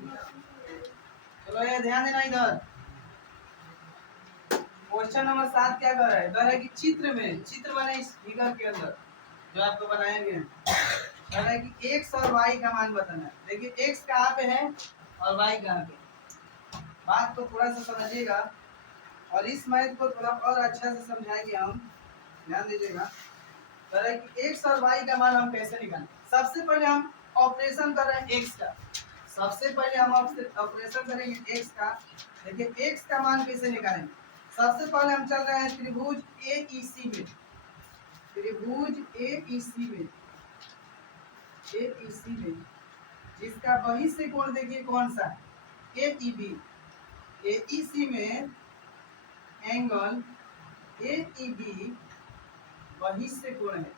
चलो ये ध्यान देना इधर। क्वेश्चन नंबर 7 क्या कर रहा है? कह रहा है कि चित्र बने इस फिगर के अंदर जो आपको बनाएंगे, कह रहा है कि एक्स और वाई का मान बताना है। देखिए एक्स कहाँ पे है और वाई कहाँ पे। बात को थोड़ा सा समझिएगा और इस मैथ को थोड़ा और अच्छा से समझाएंगे हम, ध्यान दीजिएगा। कह रहा है कि एक्स और वाई का मान हम कैसे निकालें। सबसे पहले हम ऑपरेशन कर रहे हैं एक्स का। सबसे पहले हम ऑपरेशन करेंगे एक्स का। देखिए एक्स का मान कैसे निकालेंगे। सबसे पहले हम चल रहे हैं त्रिभुज एईसी में। त्रिभुज एईसी में, एईसी में जिसका बहिष्य कोण देखिए कौन सा है, एईबी। एईसी में एंगल एईबी बहिष्य कोण है,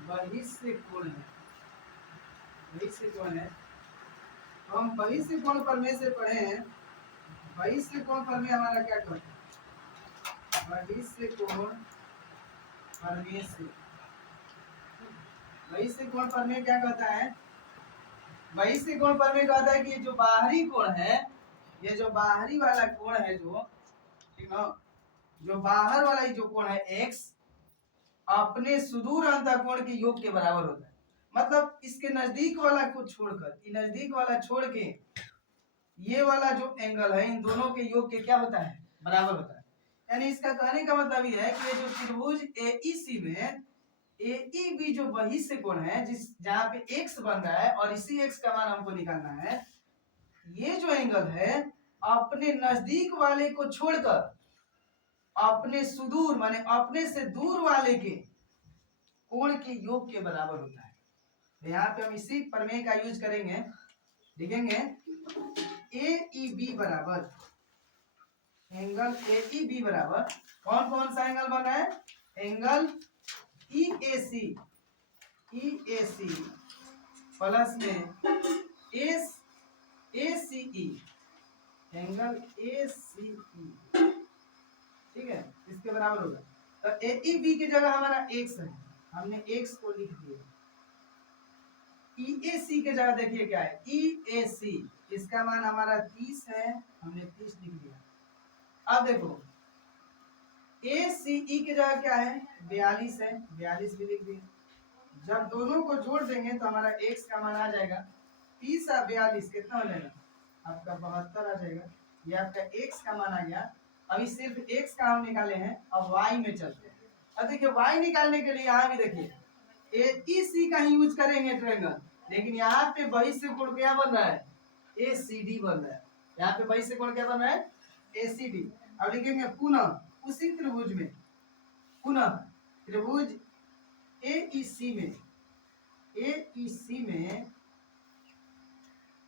बहिष्य कोण है, बहिष्य कोण है। तो हम बहिष्य कोण प्रमेय से पढ़े हैं। बहिष्य कोण प्रमेय हमारा क्या कहता है? बहिष्य कोण प्रमेय से, बहिष्य कोण प्रमेय क्या कहता है? बहिष्य कोण प्रमेय कहता है कि जो बाहरी कोण है, ये जो बाहरी वाला कोण है जो, ठीक ना, जो बाहर वाला जो कोण है एक्स अपने सुदूर अंतःकोण के योग के बराबर होता है। मतलब इसके नजदीक वाला को छोड़कर, नजदीक वाला छोड़ के ये वाला जो एंगल है इन दोनों के योग के क्या होता है? बराबर होता है। यानी इसका कहने का मतलब ये है कि ये जो त्रिभुज एईसी में एईबी जो बहिष्य कोण है, जिस जहां पे एक्स बन रहा है और इसी एक्स का मान हमको निकालना है, ये जो एंगल है अपने नजदीक वाले को छोड़कर अपने सुदूर माने अपने से दूर वाले के कोण के योग के बराबर होता है। तो यहाँ पे हम इसी प्रमेय का यूज करेंगे, लिखेंगे एईबी बराबर, एंगल एईबी बराबर कौन कौन सा एंगल बना है? एंगल ईएसी, ईएसी प्लस में एस एसीई, एंगल एसीई, ठीक है, इसके बराबर होगा। तो एईबी की जगह हमारा एक्स है, हमने एक्स को लिख दिया। ईएसी के जगह देखिए क्या है, ईएसी, इसका मान हमारा 30 है, हमने 30 लिख दिया। अब देखो एसीई की जगह क्या है? 42 है, 42 भी लिख दिए। जब दोनों को जोड़ देंगे तो हमारा एक्स का मान आ जाएगा 30 और 42 कितना हो जाएगा? आपका 72 आ जाएगा। ये आपका एक्स का मान आ गया। अभी सिर्फ एक्स का हम निकाले हैं, अब वाई में चलते हैं। अब देखिए वाई निकालने के लिए यहाँ भी देखिए एईसी का ही यूज करेंगे ट्रायंगल, लेकिन यहाँ पे बहिष्य कोण क्या बन रहा है? एसीडी बन रहा है। यहाँ पे बहिष्य कोण क्या बन रहा है? एसीडी। अब लिखेंगे पुनः उसी त्रिभुज में, पुनः त्रिभुज एईसी में, एईसी में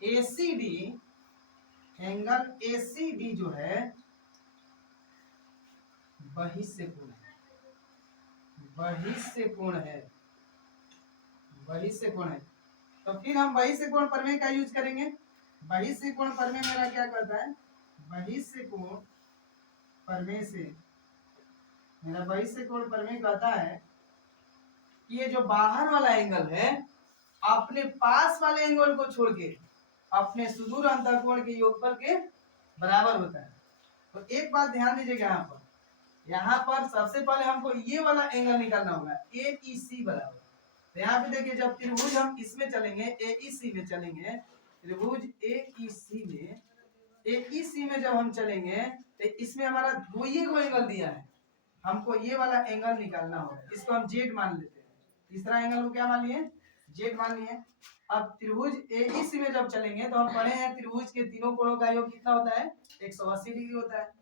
एसीडी, एंगल एसीडी जो है बहिष्य कोण है, बहिष्य कोण है, बहिष्य कोण है। तो फिर हम बहिष्य कोण प्रमेय का यूज करेंगे। बहिष्य कोण प्रमेय मेरा क्या कहता है? बहिष्य कोण प्रमेय से मेरा बहिष्य कोण प्रमेय कहता है कि ये जो बाहर वाला एंगल है अपने पास वाले एंगल को छोड़ के अपने सुदूर अंतःकोण के योगफल के बराबर होता है। तो एक बात ध्यान दीजिएगा, यहाँ पर सबसे पहले हमको ये वाला एंगल निकालना होगा एईसी बराबर। तो यहाँ पे देखिए जब त्रिभुज हम इसमें चलेंगे, एईसी में चलेंगे, त्रिभुज एईसी में, एईसी में जब हम चलेंगे तो इसमें हमारा दो ही एंगल दिया है, हमको ये वाला एंगल निकालना होगा। इसको हम जेड मान लेते हैं। तीसरा एंगल को क्या मान लिए? जेड मान लिए। अब त्रिभुज एईसी में जब चलेंगे तो हम पढ़े हैं त्रिभुज के तीनों कोणों का योग कितना होता है? 180 डिग्री होता है।